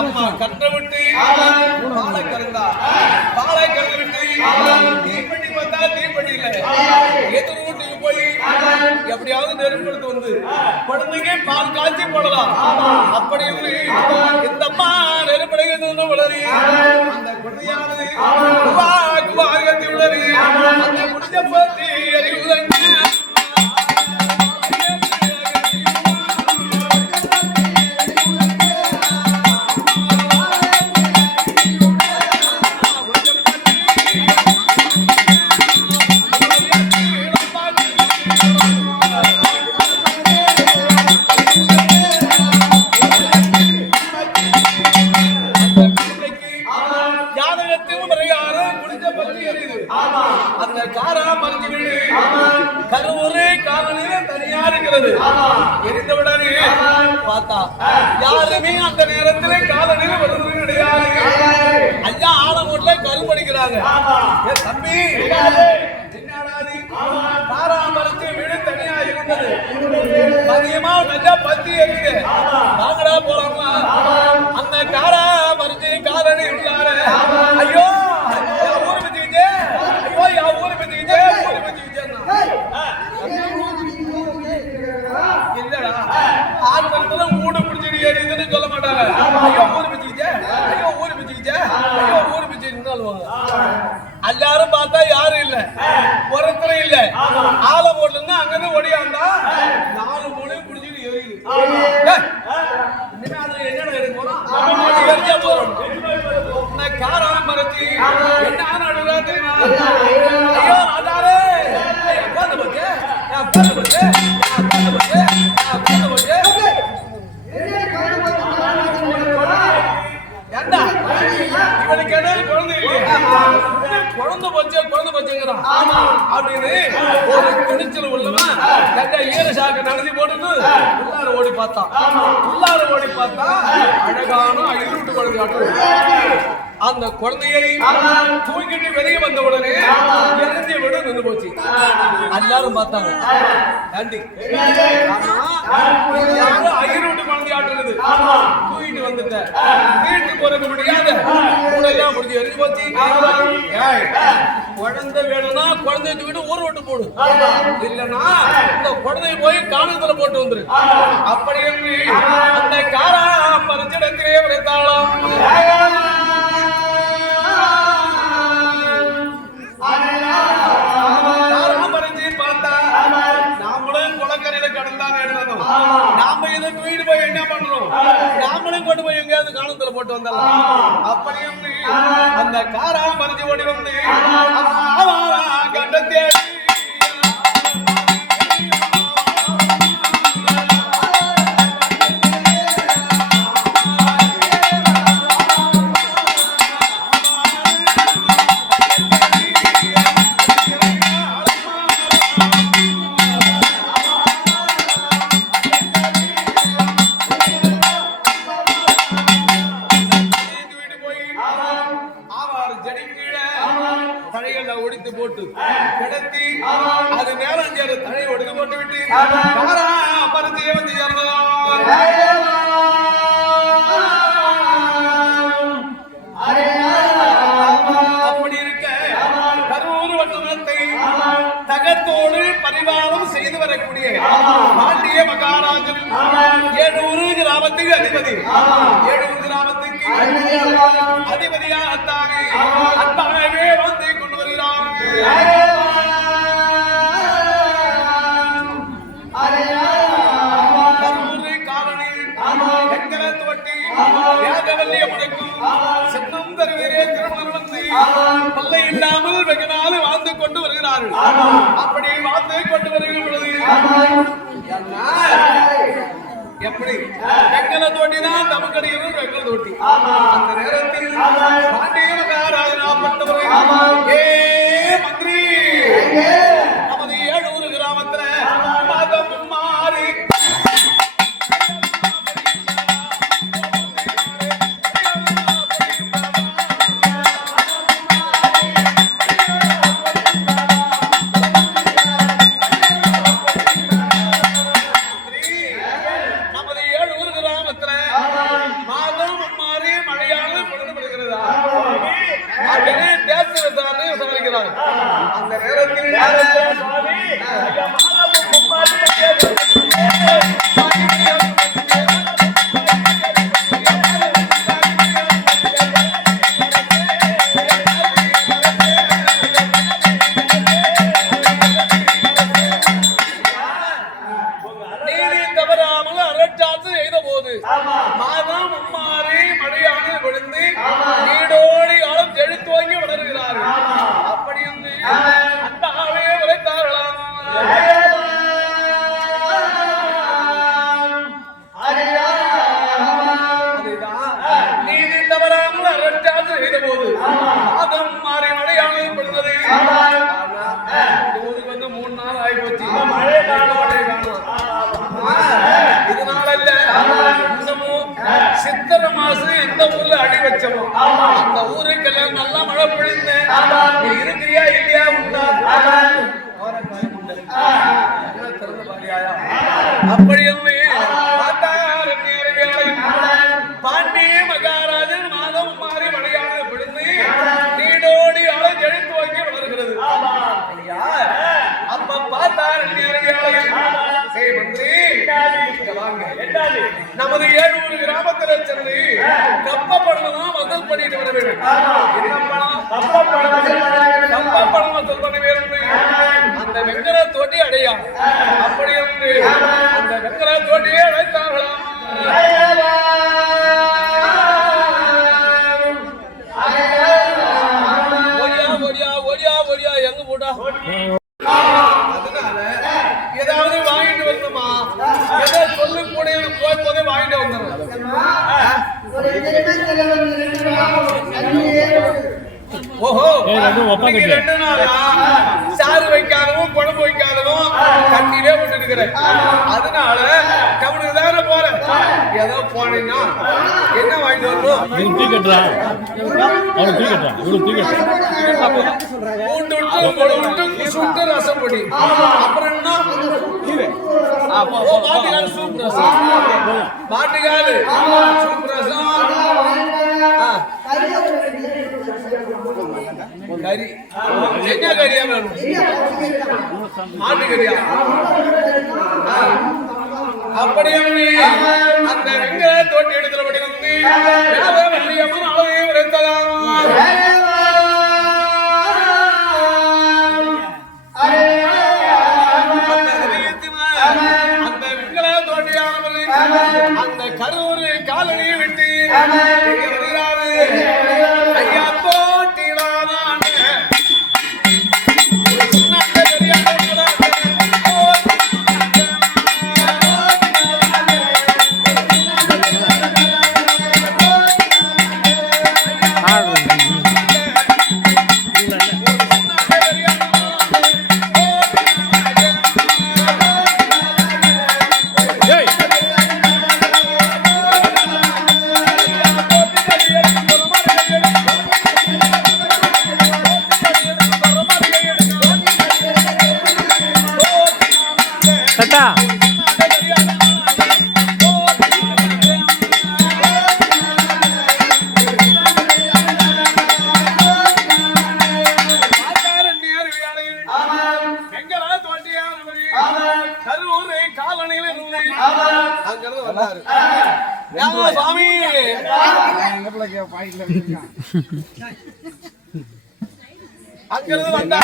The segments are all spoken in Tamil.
அம்மா கற்ற விட்டு பாலை கறந்தா பாலை கறந்து விட்டு தீப்பெட்டி பார்த்தா தீப்பெட்டி இல்லை எதிர் வீட்டுக்கு போய் எப்படியாவது நெருப்படுத்து வந்து குழந்தைங்க பால் காய்ச்சி போடலாம் அப்படி இந்த அம்மா நெருப்படைகிறது வளரி அந்த குழந்தையானது குவாகத்தை உளறி அந்த முடிஞ்ச பற்றி அறிவுதங்க அந்த காரா மறைஞ்சு விடு கருவூரே காலனில தனியா இருக்கிறது எரிந்தவுடனே பார்த்தா யாருமே அந்த நேரத்துல காலனில வருவது கிடையாது ஐயா ஆலமூட்ல கரும்படிக்கிறாங்க தம்பி காரா மறைஞ்சு வீடு தனியா இருந்தது மதியமா நல்லா பத்தி எரியுது வாங்கடா போலாமா அந்த காரா மறைஞ்சு காலனி உள்ளார ஐயோ மூடு பிடிச்சிட்டு ஏறிதுன்னு சொல்ல மாட்டாங்க ஐயோ ஊரு பிச்சுக்கிச்சே ஐயோ ஊரு பிச்சுக்கிச்சே ஐயோ ஊரு பிச்சுன்னு சொல்லுவாங்க எல்லாரும் பார்த்தா யாரும் இல்ல ஒருத்தரும் இல்ல ஆலமூட்ல இருந்து அங்கிருந்து ஒடியாந்தா 4 மூணு பிடிச்சிட்டு ஏறிது என்னடா எடுக்க போறோம் காரா மறைச்சி என்ன ஆனா தெரியுமா ஐயோ அதாரே உட்காந்து போச்சு உட்காந்து போச்சு உட்காந்து போச்சு ஏண்டா இவனுக்கு என்ன குழந்தை இல்லையா குழந்தை போச்சுங்கிறான் அப்படின்னு ஒரு துணிச்சல் உள்ளவன் ஈர சாக்க நடத்தி போட்டு உள்ளார ஓடி பார்த்தான் அழகான இருட்டு குழந்தை ஆட்டு அந்த குழந்தையை தூக்கிட்டு வெளியே வந்த உடனே எரிஞ்சு விட நின்று போச்சு எல்லாரும் பார்த்தாங்க ஐநூறு குழந்தை ஆட்டுறது தூக்கிட்டு வந்துட்டேன் வீட்டுக்கு போறதுக்கு முடியாத எல்லாம் முடிஞ்சு எரிஞ்சு போச்சு குழந்தை வேணும்னா குழந்தைய தூக்கிட்டு ஊர் விட்டு போடு இல்லைன்னா இந்த குழந்தைய போய் காணத்துல போட்டு வந்துரு அப்படி என்று அந்த காரா பறிச்சிடத்திலே விளைத்தாளாம் நாம இதை தூக்கிட்டு போய் என்ன பண்றோம் நாமளும் கொண்டு போய் எங்கேயாவது காலத்துல போட்டு வந்தலாம் அப்படியும் அந்த காரா மறைஞ்சு ஓடி வந்து கண்டத்தே ஒடித்து போட்டு கிடத்தி அது நேரம் தலை ஒடித்து போட்டு விட்டு பருத்தியே வந்து அப்படி இருக்க கரூர் வட்டத்தை தகத்தோடு பரிவாரம் செய்து வரக்கூடிய பாண்டிய மகாராஜன் 700 கிராமத்துக்கு அதிபதி 700 கிராமத்துக்கு அதிபதியாகத்தானே அன்பாகவே வந்து கொண்டு வருகிறார் இல்லாமல் வெகு நாள் வாழ்ந்து கொண்டு வருகிறார்கள் அப்படி வாழ்ந்து கொண்டு வருகிற பொழுது எப்படி வெங்கல தோட்டி தான் நமக்கடியும் வெங்கல தோட்டி அந்த நேரத்தில் பாண்டிய மகாராஜனா பட்டவர்கள் ஏ மந்திரி நமது 700 கிராமத்துல மதம் மாறி மாதம் மாறி நீதி தவறாமல் அரட்டாது செய்த போது மாதம் மாறி மழையானது படுத்தது. ஊருக்கு வந்து 3 நாள் ஆகி போச்சு. மழை காலம் இதனால இல்ல இன்னமும் சித்திரை மாசம் எந்த ஊர்ல அடி வச்சோமோ அந்த ஊருக்கெல்லாம் நல்லா மழை பொழிந்து நீ இருக்கிறியா இல்லையா உண்டா அப்படியும் பாண்டிய மகாராஜன் மாதம் மாறி மழையானது பொழிந்து நீடோடி அலை செழித்து வாங்கி வளர்கிறது. அப்ப பார்த்தார் மந்திரி நமது 700 கிராமத்தில் சென்று கப்பப்படலாம் வசூல் பண்ணிட்டு வர வேண்டும். கப்பப்படம் வசூல் பண்ண வேண்டும். அந்த வெங்கல தோட்டி அடையா அப்படி என்று அந்த வெங்கல தோட்டியை அடைத்தார்களாம். எங்க போட்டா அதனால ஏதாவது வாங்கிட்டு வரணுமா ஏதோ சொல்லு கூட போய் போதே வாங்கிட்டு வந்துடுறேன். ஓஹோ 2 நாளா சாறு வைக்காதவும் குழம்பு வைக்காதவும் கண்ணிலே விட்டு இருக்கிறேன். அதனால கவனுக்கு தானே போறேன். ஏதோ போனீங்கன்னா என்ன வாங்கிட்டு வரணும்? சுட்டு ரசம் பொடி அப்புறம் என்ன மாட்டுக்கால் சூப் ரசம் மாட்டுக்கால் சூப் ரசம் கறி என்ன கறியா வேணும்? மாட்டுக்கறியா? அப்படியே அந்த வெங்க தோட்டி எடுத்துறபடி வந்து அழகே உரைத்தலாம். அந்த வெங்கல தோட்டியானவர் அந்த கரூர் காலனியை விட்டு வருகிறாரு. ஐயா அங்கிருந்து வந்தா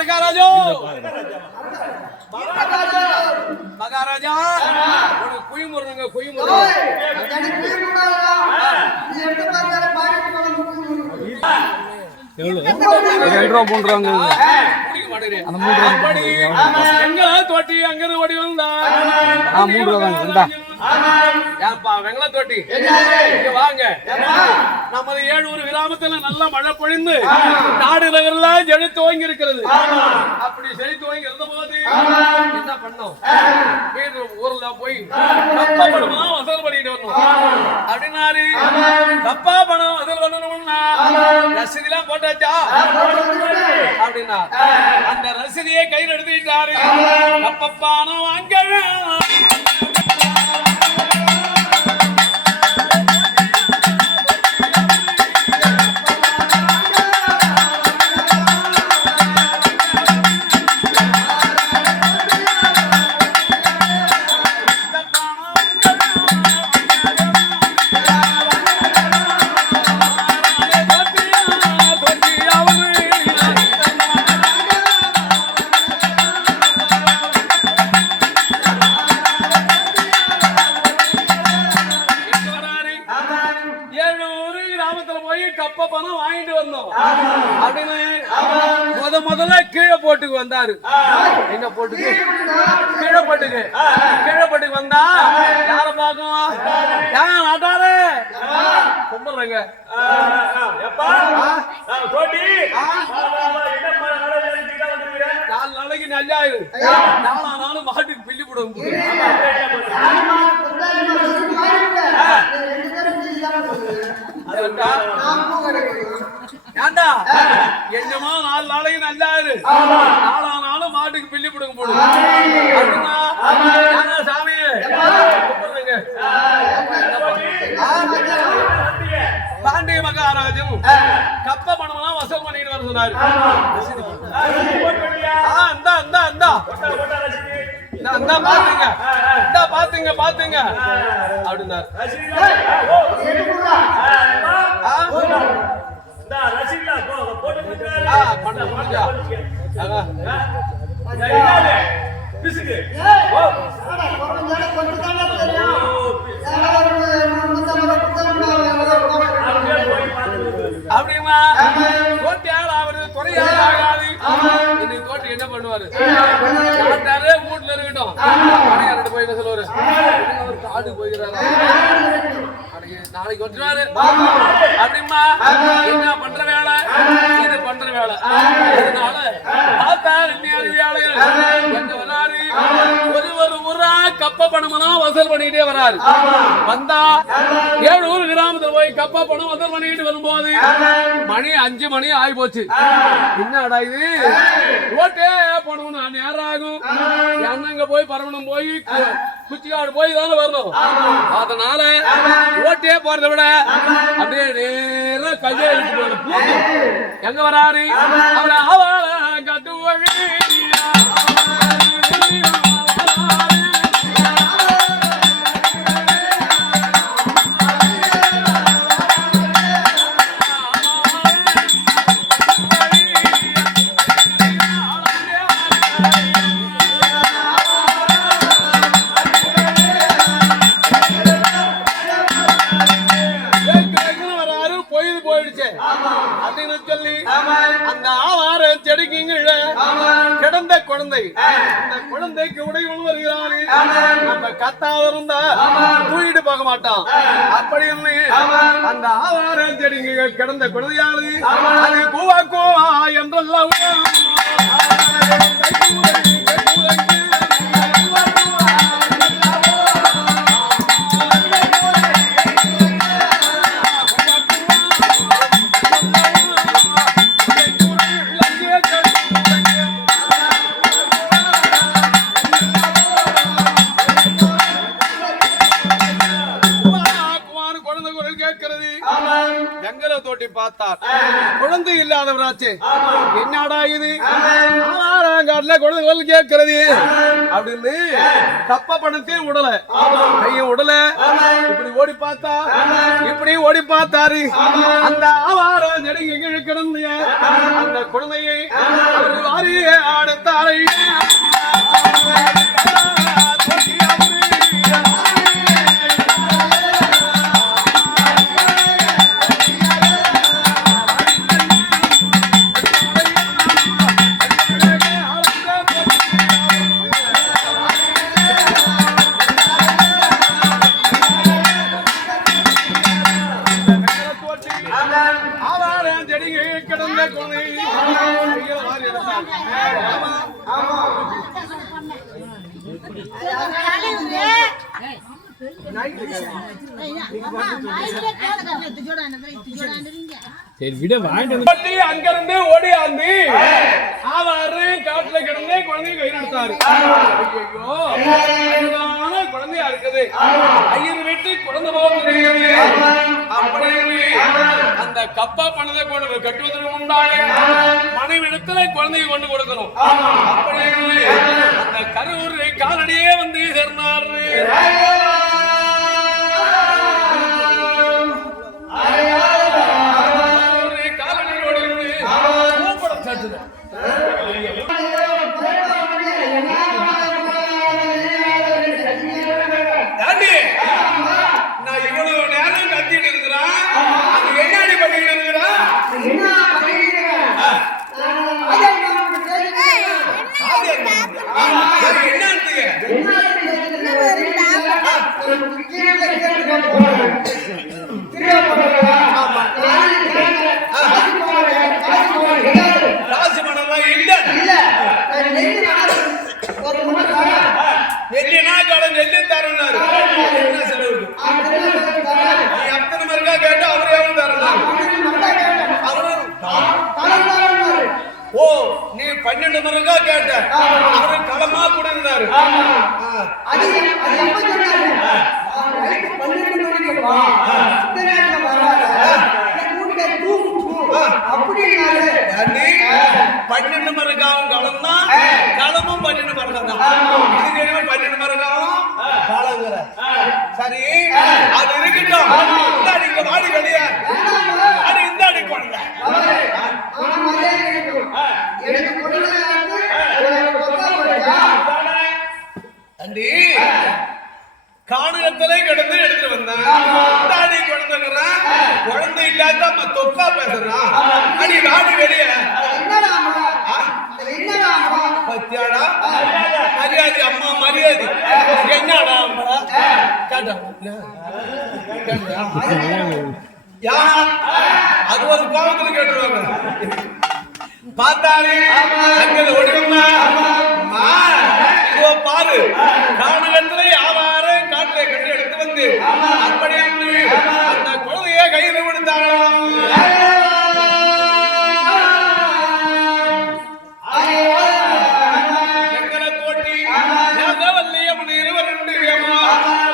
மகாராஜா மகாராஜா குயிமுருங்க குயிமுருங்க தோட்டி அங்கிருந்து ஓடி வந்தா வெங்கல தோட்டி வாங்க. நமது 700 கிராமத்துல நல்ல மழை பொழிந்து நாடு நகரெல்லாம் செழி துவங்கி இருக்கிறது. அப்படி செழி துவங்கி இருந்த போது என்ன பண்ணோம்? ஊர்ல போய் கப்பா பணம் வசூல் பண்ணிட்டு வரணும் அப்படின்னாரு. கப்பா பணம் வசூல் பண்ணணும்னா ரசீது எல்லாம் போட்டாச்சா அப்படின்னா அந்த ரசீதியை கையில் எடுத்துட்டாரு. கப்பப்பானம் வாங்க முதல்ல கீழே போட்டுக்கு வந்தாரு. என்ன போட்டுக்கு? கீழே போட்டுக்கு. கீழே போட்டுக்கு வந்தா யார கும்பிடுறேங்க. எப்பா தோட்டி என்ன 4 நாளைக்கு நல்லாயிரு. 4 நாளும் மாட்டுக்கு பில்லி போடுவோம். ஏண்டா என்னமா 4 நாளைக்கு நல்லாயிரு. 4 நாளும் மாட்டுக்கு பில்லி போடுங்க போடுங்க. சாமி கும்பிடுறேங்க. பாண்டிய மகாராஜம் கப்ப பணமெல்லாம் வசூல் பண்ணிட்டு வர சொன்னாரு. பாத்துங்க பாத்துங்க அப்படின்னாரு. அப்படிமா கோட்டையால் அவரு துறையால் ஆகாது. இன்னைக்கு கோட்டை என்ன பண்ணுவாரு? வீட்டுல இருக்கட்டும். கடையார்கிட்ட போய் என்ன சொல்லுவாரு? அவர் காடு போய்கிறாரு, நாளைக்கு வந்துருவாரு. அப்படிமா என்ன பண்ற வேலை? இது பண்ற வேலை. அதனால பார்த்தா எங்க வராரு? ஒரு ஊரா கப்ப பணமெல்லாம் வசூல் பண்ணிட்டே வராரு. வந்தா 7 கிராமத்துல போய் கப்ப பணம் வசூல் பண்ணிட்டு வரும்போது மணி 5 மணி ஆகி போச்சு. என்னடா இது? ஓட்டே போனவனு நேரம் ஆகும். அண்ணங்க போய் பரவணம் போய் குச்சிக்காடு போய் தானே வரணும். அதனால ஓட்டே போறதை விட அப்படியே நேரம் கையை எங்க வராரு? அவரை அவளை கட்டுவழி அப்படின்னு சொல்லி அந்த ஆவார செடிக்கு கிடந்த குழந்தை, அந்த குழந்தைக்கு உடை வருகிறாரு. நம்ம கத்தாத இருந்தா தூக்கிட்டு பார்க்க மாட்டான். அப்படி அந்த ஆவார செடிங்க கிடந்த குழந்தையாளு அது கூவா கூவா என்றெல்லாம் பார்த்தார். குழந்தை இல்லாதவராச்சு. என்னடா இது? குழந்தை கேட்கிறது அப்படின்னு தப்ப பணத்தை உடல கைய உடல இப்படி ஓடி பார்த்தா, இப்படி ஓடி பார்த்தாரு. அந்த ஆவார நெடுங்க கிடந்த அந்த குழந்தையை வாரியே ஆடுத்தாரை. அங்கிருந்து ஓடியாந்து ஆவாரு காட்டுல கிடந்து குழந்தைய கையில் எடுத்தாரு. குழந்தையா இருக்குது, ஐயர் வீட்டு குழந்தை போக அப்படி அந்த கப்பா பணத்தை கொண்டு கட்டுவதற்கு முன்னாலே மனைவி இடத்துல குழந்தைய கொண்டு கொடுக்கணும். அப்படி அந்த கரூர் காலடியே வந்து சேர்ந்தாரு. நான் இவ்வளவு நேரம் கத்திட்டு இருக்கிறேன், என்னடி பண்ணிட்டு இருக்கிறேன்? என்ன 12 மரங்கா கேட்டேன். அவரு களமா கூட இருந்தாரு. அது எப்ப சொன்னாரு? நைட்டு 12 மணிக்கு வா. இந்த நேரத்துல வராத. கூட்டிட்டு தூங்கு. அப்படினாரு. அண்ணி 12 மரங்காவும் களம் தான். களமும் 12 மரங்கா தான். இதுக்கு என்ன 12 மரங்காவும் களங்கற. சரி அது இருக்கட்டும். இந்தாடி இங்க வாடி வெளிய. அடி இந்தாடி கொண்டா. ஆனா மரியாதை கிடைக்கும். எனக்கு கொண்டல வந்து கொக்கா போச்சா? அண்டி காணகத்திலே கிடந்து எடுத்து வந்தேன். இந்தாடி கொண்டங்கறான். குழந்தை இல்லாத நம்ம தொக்கா பேசுறான். அடி வாடி வெளிய. என்னடா அம்மா? என்னடா அம்மா? பத்தியாடா மரியாதை அம்மா மரியாதை என்னடா அம்மா கேட்டா யா அது ஒரு கோபத்துல கேட்டுருவாங்க. பார்த்தாரு அங்க ஓடிவந்தா இதோ பாரு காணகத்துல யாவாரும் காட்டுல கண்டு எடுத்து வந்து அப்படியே அந்த குழந்தைய கையில விடுத்தாங்களாம்.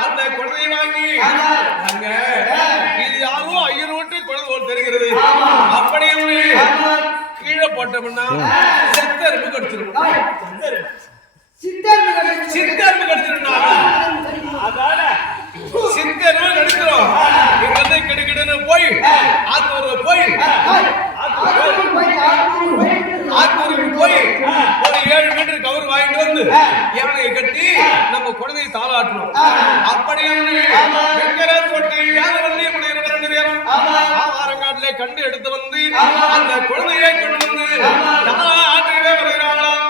அந்த குழந்தையை வாங்கி இது யாரோ ஐயர் வீட்டு குழந்தை போல் தெரிகிறது. அப்படியே கீழே போட்டோம்னா செத்தரும்பு கடிச்சிடும். சித்தரும்பு கடிச்சிருந்தா சித்தரும்பு கடிச்சிடும். இங்க வந்து கிடுக்கிடுன்னு போய் ஆத்தூர்ல போய் ஆத்தூருக்கு போய் ஒரு 7 மீட்டர் கவர் வாங்கிட்டு வந்து யானையை கட்டி நம்ம குழந்தையை தாளாட்டணும். அப்படியே வெங்கல தொட்டி யானை வள்ளி முடிகிற 2 பேரும் ஆவாரங்காட்டிலே கண்டு எடுத்து வந்து அந்த குழந்தையை கொண்டு வந்து தாளாட்டிலே வருகிறாளாம்.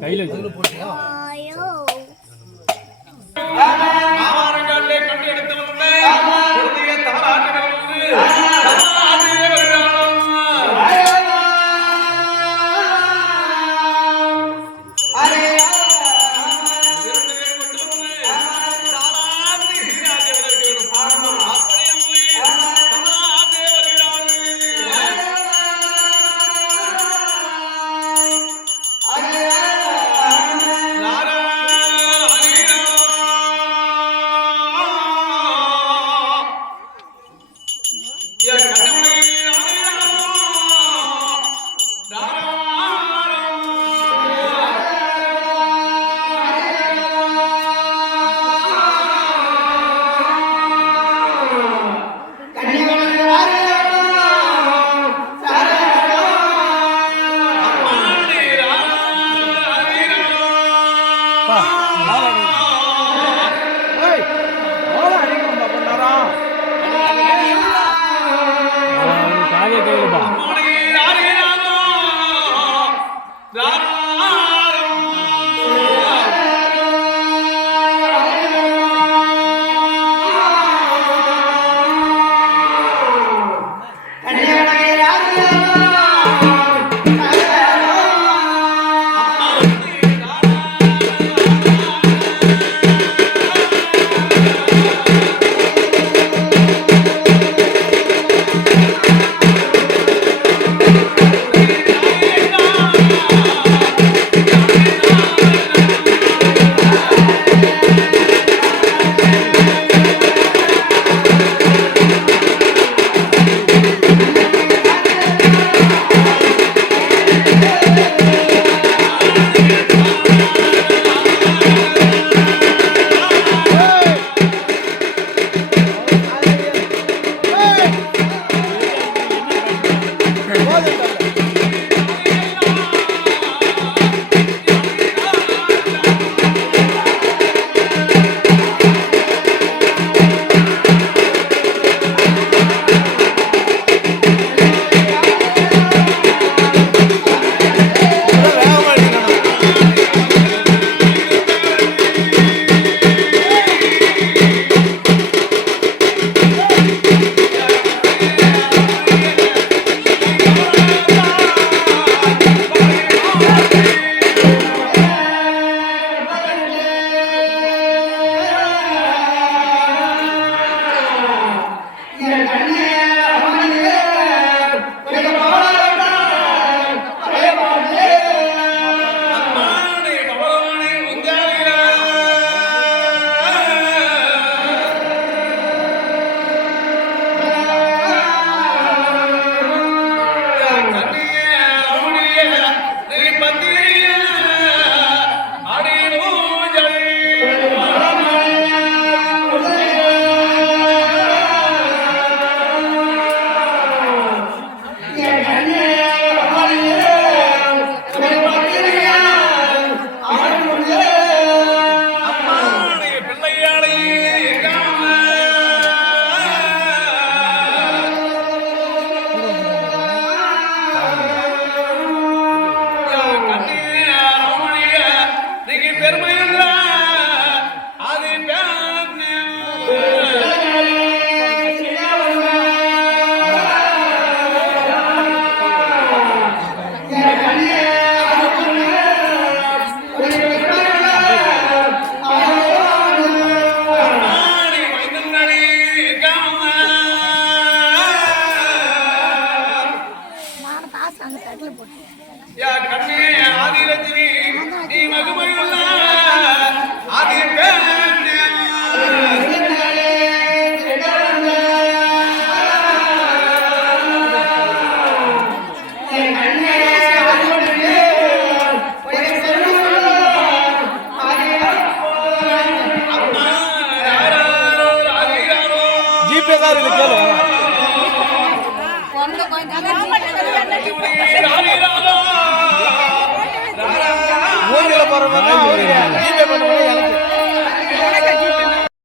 கையில ஆவாரங்காட்டிலே கண்டு எடுத்து வந்து குழந்தையை தாளாட்டுகிறது. யா கண்ணே ஆதிலட்சுமி நீ மகுமையுள்ள ஆதி பெண்ணே ஜிபே தான் இருக்கு கேளு மூஞ்சில போற மாதிரி ஜிபே பண்ணுவோம் எனக்கு